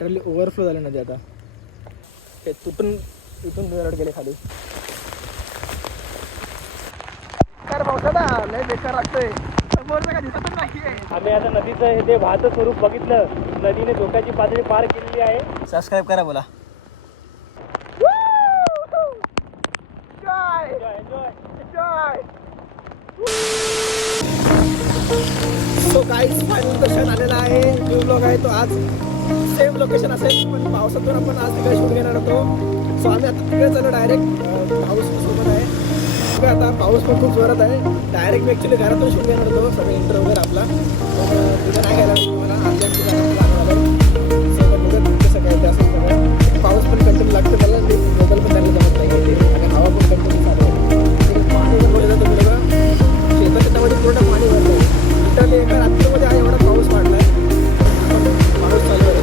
Literally overflow झालं नदी आता. हे तुटून रड गेले खाली. तर पावसाला लय बेकार लागतोय. समोरचं काय दिसतच नाहीये. आम्ही आता नदीचं ते वाहतं स्वरूप बघितलं. नदीने धोक्याची पातळी पार केलेली आहे. सबस्क्राईब करा बोला. सो गाईज फायनल लोकेशन आलेला आहे. न्यू ब्लॉग आहे तो. आज सेम लोकेशन असेल पण पावसातून आपण आज तिकडे शूट घेणार होतो. सो आम्ही आता तिकडे चाललो डायरेक्ट. पाऊस सोबत आहे. आता पाऊस पण खूप जोरात आहे. डायरेक्ट मी ॲक्च्युली घरातून शूट घेणार होतो सगळं इंटरव्ह्यू वगैरे आपला. पण तिथं नाही घ्यायला मला आपल्या कसं काय ते असं सगळं. पाऊस पण कंटिन्यू लागतं मला. ते मोबाईल पण त्यांना जमत नाही ते आणि हवा पण कंटिन्यू चालू आहे. पाणी पण बोललं जातं तुम्ही बघा. शेतामध्ये पूर्ण पाणी भरलं आहे. लिटरली एका रात्रीमध्ये हा एवढा पाऊस वाढला आहे. पाऊस चालू आहे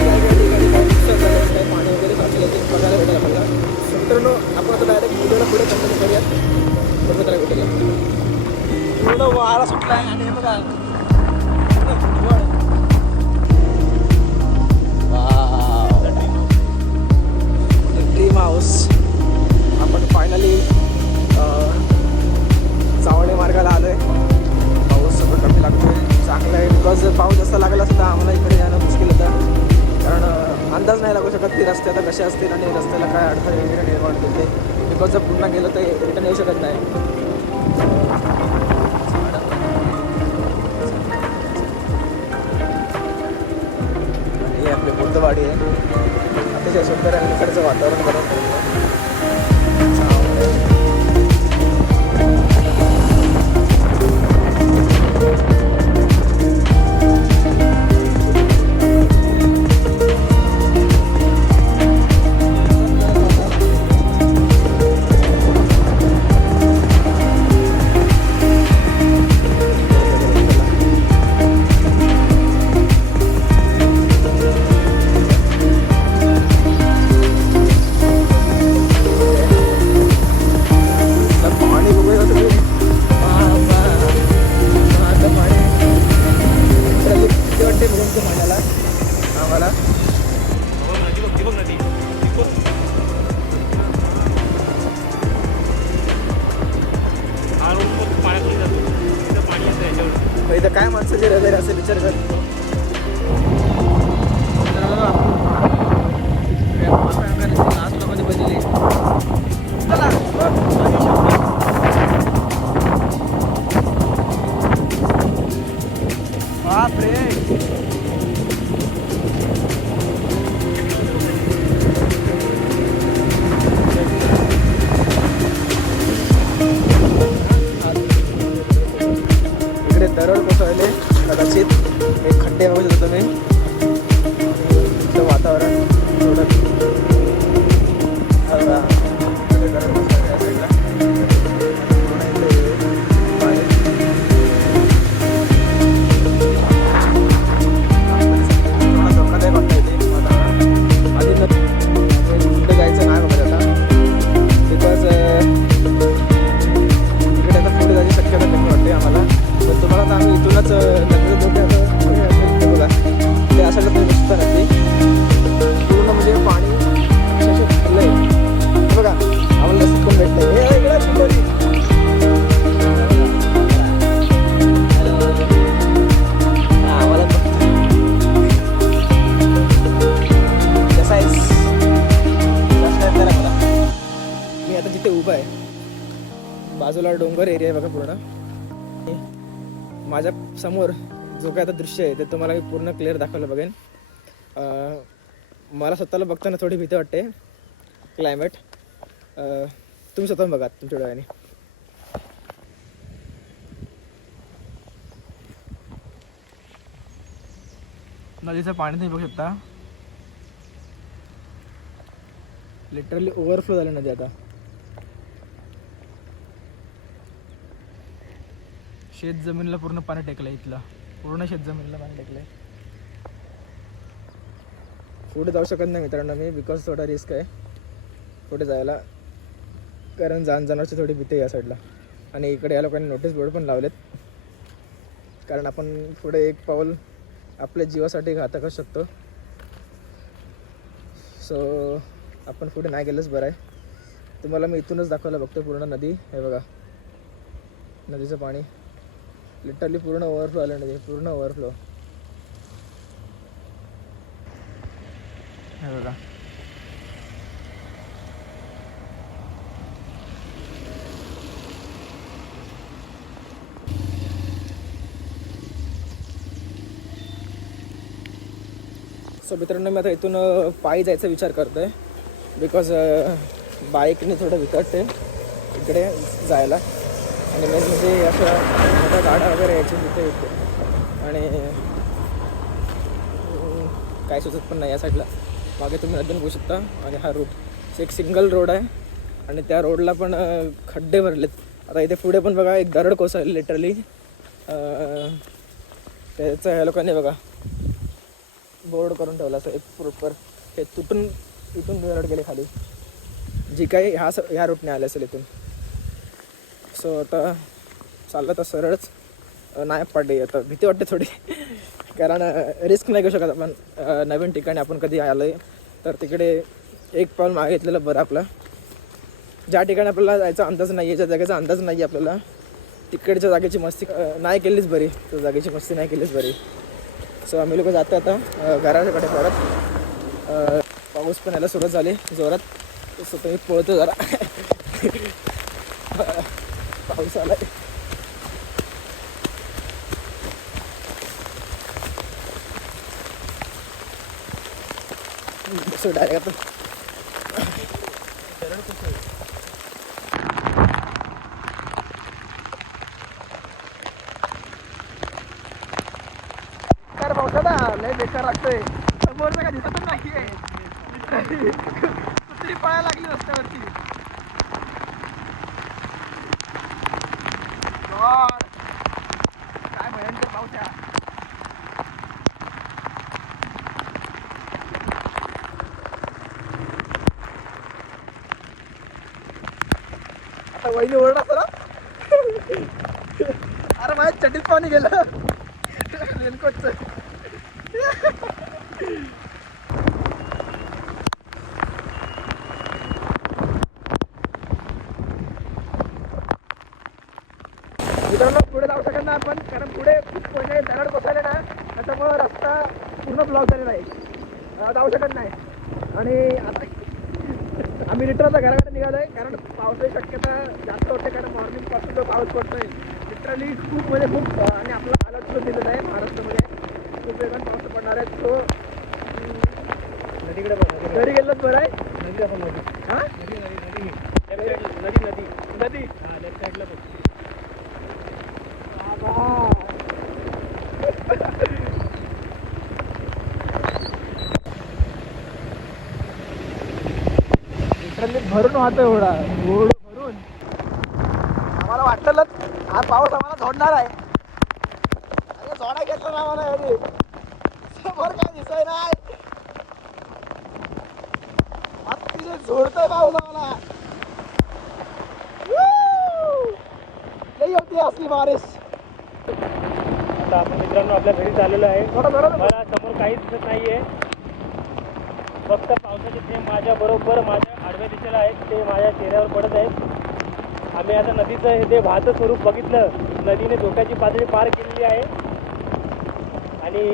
काय ठिकाणी काय नुकसान झालं काय पाणी वगैरे साचलं ते बघायला भेटेल आपल्याला. मित्रांनो आपण आता डायरेक्ट व्हिडिओला पुढे कंटिन्यू करूयात. बघत त्याला भेटेल. पूर्ण वारा सुटला आहे आणि हे बघा ड्रीम हाऊस. आपण फायनली चावणे मार्गाला आलो आहे. पाऊस सगळं कमी लागतो आहे. चांगलं आहे. बिकॉज जर पाऊस जास्त लागला असता आम्हाला इकडे यायला मुश्किल होतं. कारण अंदाज नाही लागू शकत की रस्ते आता कसे असतील आणि रस्त्याला काय अडथळे वगैरे निर्माण होते. बिकॉज जर पुन्हा गेलं तर रिटर्न येऊ शकत नाही. आणि ही आपली बुद्धवाडी आहे. अतिशय सुंदर आणि इकडचं वातावरण बनवून ठेवलं. इथं काय माणसाचे वगैरे असे विचार करतो. मध्ये बनलेली बापरे. दरड कोसळले कदाचित. एक खड्डे बघू शकतो तुम्ही. वातावरण थोडं दरड कोसळले या साईडला. थोडा धोकादायक वाटतं इथे मला. आधी कुठे जायचं नाही बघत आता. बिकॉज तिकडे आता पुढे जायची शक्यता कमी वाटते आम्हाला. पण तुम्हाला तर आम्ही इथूनच नदीचं धोके बघा ते असायला तुम्ही बसता नदी पूर्ण म्हणजे पाणी अक्षरशः फुललं आहे. बघा आम्हाला लसीत पण भेटलं आहे. हे इकडे सुंदरी आम्हाला कसा आहेस सबस्क्राईब करा मला. मी आता जिथे उभा आहे बाजूला डोंगर एरिया आहे बघा पूर्ण. माझ्या समोर जो काय आता दृश्य आहे ते तुम्हाला मी पूर्ण क्लिअर दाखवलं बघेन. मला स्वतःला बघताना थोडी भीती वाटते. क्लायमेट तुम्ही स्वतः बघा तुमच्या डोळ्याने. नदीचं पाणी तुम्ही बघू शकता. लिटरली ओव्हरफ्लो झालं नदी आता. शेत जमिनीला पूर्ण पाणी टेकलं इथलं. पूर्ण शेत जमिनीला पाणी टेकलंय. पुढे जाऊ शकत नाही मित्रांनो मी. बिकॉज थोडा रिस्क आहे पुढे जायला. कारण जाणवरची थोडी भीती आहे या साईडला. आणि इकडे या लोकांनी नोटीस बोर्ड पण लावलेत. कारण आपण पुढे एक पाऊल आपल्या जीवासाठी घातक असू शकतो. सो आपण पुढे नाही गेलंच बरं आहे. तुम्हाला मी इथूनच दाखवायला बघतो पूर्ण नदी. हे बघा नदीचं पाणी लिटरली पूर्ण ओव्हरफ्लो आलं. नदी पूर्ण ओव्हरफ्लो. हे बघा सो मित्रांनो, मी आता इथून पायी जायचा विचार करतो आहे. बिकॉज बाईकने थोडं विकटते इकडे जायला. आणि मेन म्हणजे अशा मोठ्या गाड्या वगैरे यायची तिथे येते आणि काय सुचत पण नाही या साईडला. मागे तुम्ही नदीन बघू शकता. आणि हा रूट एक सिंगल रोड आहे आणि त्या रोडला पण खड्डे भरलेत. आता इथे पुढे पण बघा एक दरड कोसळली लिटरली. त्याचं ह्या लोकांनी बघा बोर्ड करून ठेवला असं एक प्रॉपर. हे तुटून इथून दरड गेले खाली, जी काही ह्या रूटने आले असेल इथून. सो आता चाललं तर सरळच नाही पडले. आता भीती वाटते थोडी कारण रिस्क नाही घेऊ शकत आपण. नवीन ठिकाणी आपण कधी आलो आहे तर तिकडे एक पाऊल मागितलेलं बरं आपलं. ज्या ठिकाणी आपल्याला जायचा अंदाज नाही आहे, ज्या जागेचा अंदाज नाही आहे आपल्याला, तिकडच्या जागेची मस्ती नाही केलीच बरी. त्या जागेची मस्ती नाही केलीच बरी. सो आम्ही लोक जातो आता घराच्याकडे परत. पाऊस पण यायला सुरुवात झाली जोरात. सो तुम्ही पळतो जरा पाऊस आला आहे. सो डायरेक्ट आता पावसाला लय बेकार लागतोय. समोरचं काय दिसतच नाहीये. कुत्री पळायला लागली रस्त्यावरती. काय भयंकर पाऊस आहे. आता वहिनी ओरडा सर. अरे माझ्या चड्डीत पाणी गेलं रेनकोटचं. मित्रांनो पुढे जाऊ शकत नाही आपण कारण पुढे खूप म्हणजे दगड कोसळले ना, त्याच्यामुळं रस्ता पूर्ण ब्लॉक झालेला आहे. जाऊ शकत नाही. आणि आता आम्ही लिटरला घराकडे निघालोय कारण पावसाची शक्यता जास्त होते कारण मॉर्निंगपासून जो पाऊस पडतोय लिटरली खूप म्हणजे खूप. आणि आपला हालत सुद्धा दिलेलं आहे महाराष्ट्रामध्ये खूप वेगाने पाऊस पडणार आहे. सो नदीकडे घरी गेलं बरं आहे. नदी असं नदी हां नदी नदी हां लेफ्ट साईडला बघ. भरून वाहतो एवढा गोड भरून. आम्हाला वाटलं हा पाऊस आम्हाला झोडणार आहे. अरे झोडा घेतला ना आम्हाला याने. समोर काय दिसतंय नाही. अतिशय झोडतोय पाऊस आम्हाला. लई होती असली बारिश. आता आपण मित्रांनो आपल्या घरी चाललेलो आहे. मला समोर काहीच दिसत नाहीये. फक्त पावसाचे थेंब माझ्या बरोबर माझ्या आडव्या दिशेला आहेत. ते माझ्या चेहऱ्यावर पडत आहेत. आम्ही आता नदीचं हे ते वाहतं स्वरूप बघितलं. नदीने धोक्याची पातळी पार केलेली आहे आणि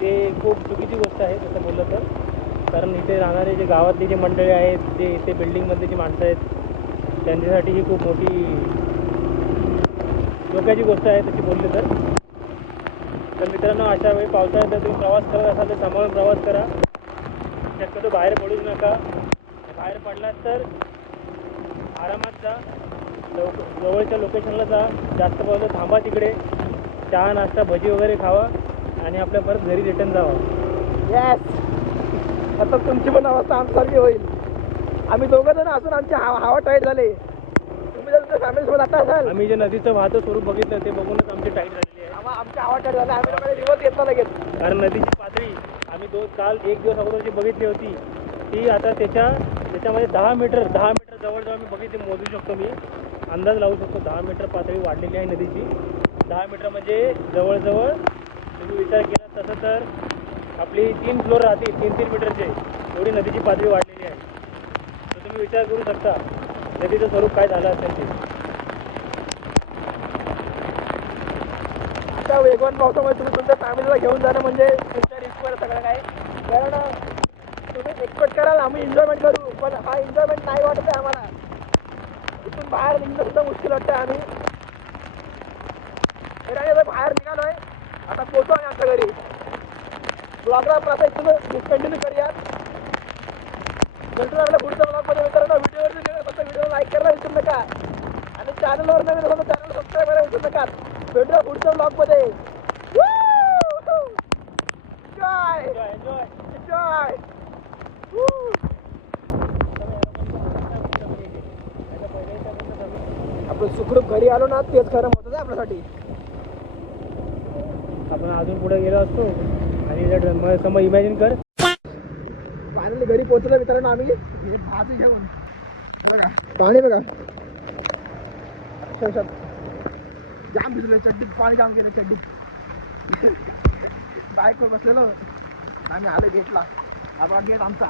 ते खूप चुकीची गोष्ट आहे तसं बोललं तर. कारण इथे राहणारे जे गावातली जी मंडळी आहेत, जे इथे बिल्डिंगमधली जी माणसं आहेत, त्यांच्यासाठी ही खूप मोठी धोक्याची गोष्ट आहे तशी बोलली तर मित्रांनो, अशा वेळी पावसाळ्यात जर तुम्ही प्रवास करत असाल तर सांभाळून प्रवास करा. शक्यतो बाहेर पडूच नका. बाहेर पडलात तर आरामात जा. जवळच्या लोकेशनला जा. जास्त पावलं थांबा तिकडे. चहा नाश्ता भजी वगैरे खावा आणि आपल्या परत घरी रिटर्न जावा. येस. आता तुमची पण अवस्था आमच्यासारखी होईल. आम्ही दोघं जण असून आमची हवा टाईट झाली. तुम्ही जर तुमच्या फॅमिलीसोबत आता असाल. आम्ही जे नदीचं वाहतं स्वरूप बघितलं ते बघूनच आमची टाईट झालेली आहे. आमची हवा टाईट झाली. आम्ही लोकांनी दिवस येत लगेच. कारण नदीची पातळी आम्ही काल एक दिवस अगोदर जी बघितली होती ती आता त्याच्यामध्ये 10 मीटर जवळजवळ मी बघितली. मोजू शकतो मी. अंदाज लावू शकतो. 10 मीटर पातळी वाढलेली आहे नदीची. 10 मीटर म्हणजे जवळजवळ तुम्ही विचार केला तसं तर आपली 3 फ्लोअर राहतील 3-3 मीटरचे, एवढी नदीची पातळी वाढलेली आहे. तर तुम्ही विचार करू शकता नदीचं स्वरूप काय झालं असेल ते. आता वेगवान पावसामुळे तुम्ही तुमच्या फॅमिलीला घेऊन जाणं म्हणजे तुमच्या रिस्कवर सगळं काय. कारण तुम्ही एक्सपेक्ट कराल आम्ही एन्जॉयमेंट करू, पण हा एन्जॉयमेंट नाही वाटत आहे आम्हाला. इथून बाहेर निघणं सुद्धा मुश्किल वाटतं. आम्ही आता बाहेर निघालोय, आता पोहोचू आम्ही आमच्या घरी. ब्लॉगला आपण आता इथून डिस्कंटिन्यू करूया. नंतर आपल्या पुढच्या ब्लॉगमध्ये मित्रांनो व्हिडिओ लाईक करायला विसरू नका आणि चॅनलवर नवीन असेल तर चॅनल सबस्क्राईब करायला विसरू नका. भेटूया पुढच्या ब्लॉगमध्ये. Enjoy enjoy enjoy. आपण सुखरूप घरी आलो ना, तेच खरं महत्त्वाचं आहे आपल्यासाठी. आपण अजून पुढे गेलो असतो आणि जर समज इमॅजिन कर फायनली घरी पोहोचलो मित्रांनो आम्ही. हे भाजी घेऊन बघा, पाणी बघा, अक्षरशः जाम भिजलोय. चड्डीत पाणी जाम गेलं चड्डीत. बाईकवर बसलेलो आम्ही, आलो गेटला. हा गेट आमचा.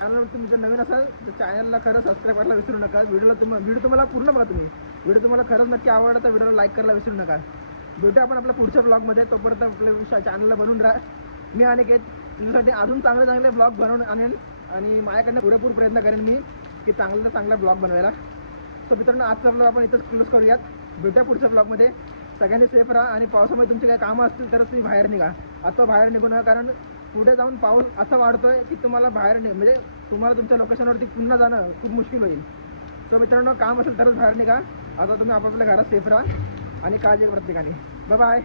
चॅनलवर तुम्ही जर नवीन असाल तर चॅनलला खरं सबस्क्राईब करायला विसरू नका. व्हिडिओ तुम्हाला पूर्ण बघा तुम्ही. व्हिडिओ तुम्हाला खरंच नक्की आवडला तर व्हिडिओला लाईक करायला विसरू नका. भेटूया आपण आपल्या पुढच्या ब्लॉगमध्ये. तोपर्यंत आपल्या चॅनलला बनवून राहा. मी अनिकेत तुमच्यासाठी अजून चांगले चांगले ब्लॉग बनवून आणेन आणि माझ्याकडनं पुरेपूर प्रयत्न करेन मी की चांगलं चांगला ब्लॉग बनवायला. तर मित्रांनो आजचा ब्लॉग आपण इथंच क्लोज करूयात. भेटूया पुढच्या ब्लॉगमध्ये. सगळ्यांनी सेफ राहा आणि पावसामुळे तुमची काही कामं असतील तरच तुम्ही बाहेर निघा. आता बाहेर निघू नका, कारण पुढे जाऊन पाऊस असा वाढतोय की तुम्हाला बाहेर म्हणजे तुम्हाला तुमच्या लोकेशनवरती पुन्हा जाणं खूप मुश्किल होईल. तर मित्रांनो काम असेल तरच बाहेर निघा. आता तुम्ही आपापल्या घरात सेफ राहा आणि काळजी घ्या प्रत्येकाने. Bye bye.